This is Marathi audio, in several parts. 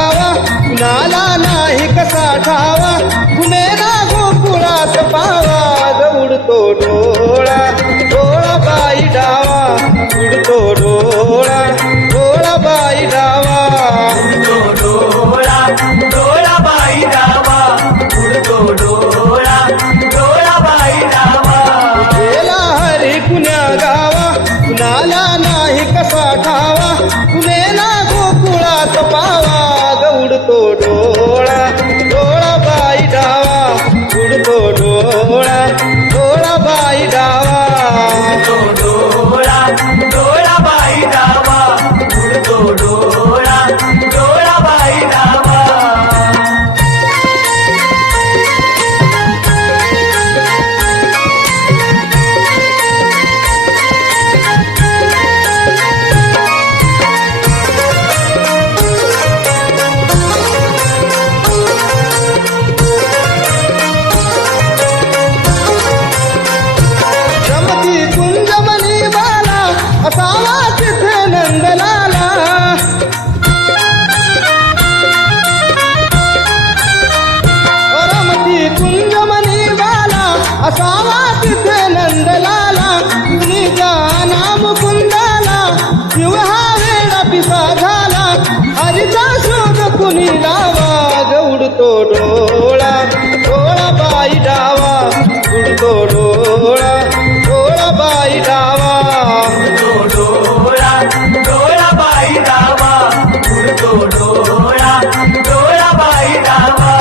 कुणाला नाही कसा ठावा कुणेला गोकुळात पावा उडतो डोळा डोळा बाई डावा उडतो डोळा डोळा बाई डावा उडतो डोळा डोळा बाई डावा उडतो डोळा डोळा बाई डावा गेला हरी कुण्या गावा कुणाला नाही कसा ठावा कुणेला गोकुळात पावा उडतो डोळा डोळा बाई डावा उडतो डोळा डोळा बाई डावा उडतो डोळा डोळा बाई डावा उडतो डोळा डोळा बाई डावा असावा तिथे नंदलाला रमती कुंजमनी बाला असावा तिथे नंदलाला तुझ्या नाम कुंदाला शिव हा वेळा पिसा झाला हरिचा शोध कुणी लावा उडतो डोळा डोळा बाई डावा उडतो डोळा डोळा बाई डावा डोळा डोळा बाई डावा उडतो डोळा डोळा बाई डावा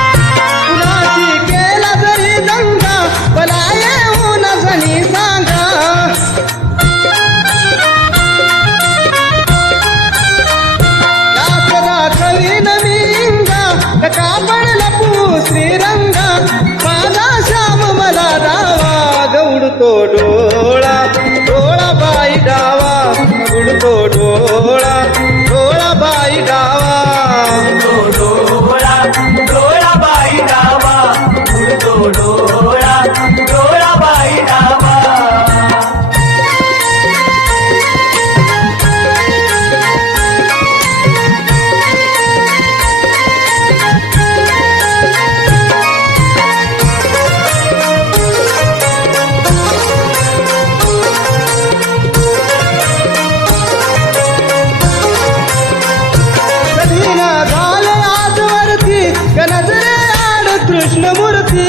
कुणाची केला जरी दंगा भला येऊ न जणी सांगा का पडला पू श्रीरंगा माझा श्याम मला डावा उडतो डोळा डोळा बाई डावा उडतो डोळा डोळा बाई डावा उडतो डोळा डोळा बाई डावा उडतो डोळा डोळा बाई डावा नजरे आड कृष्णमूर्ती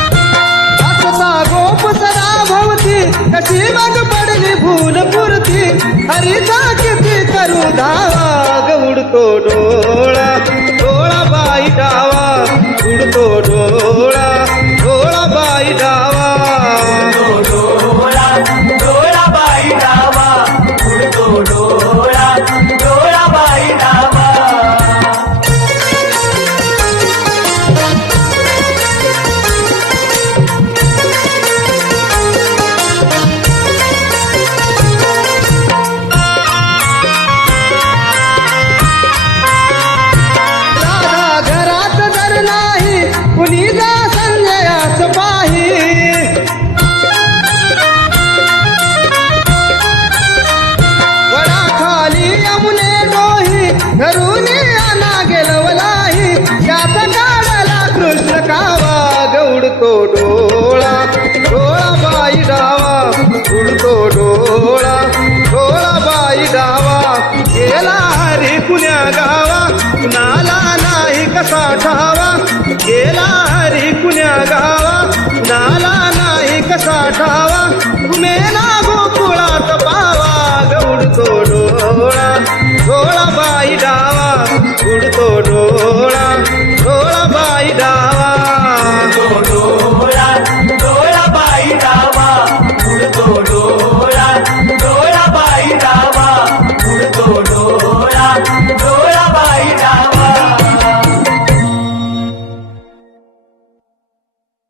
असता गोप सदा भवती कशी मग पडली भूलपुरती हरिचा किती करू धावा उडतो डोळा डोळा बाई डावा उडतो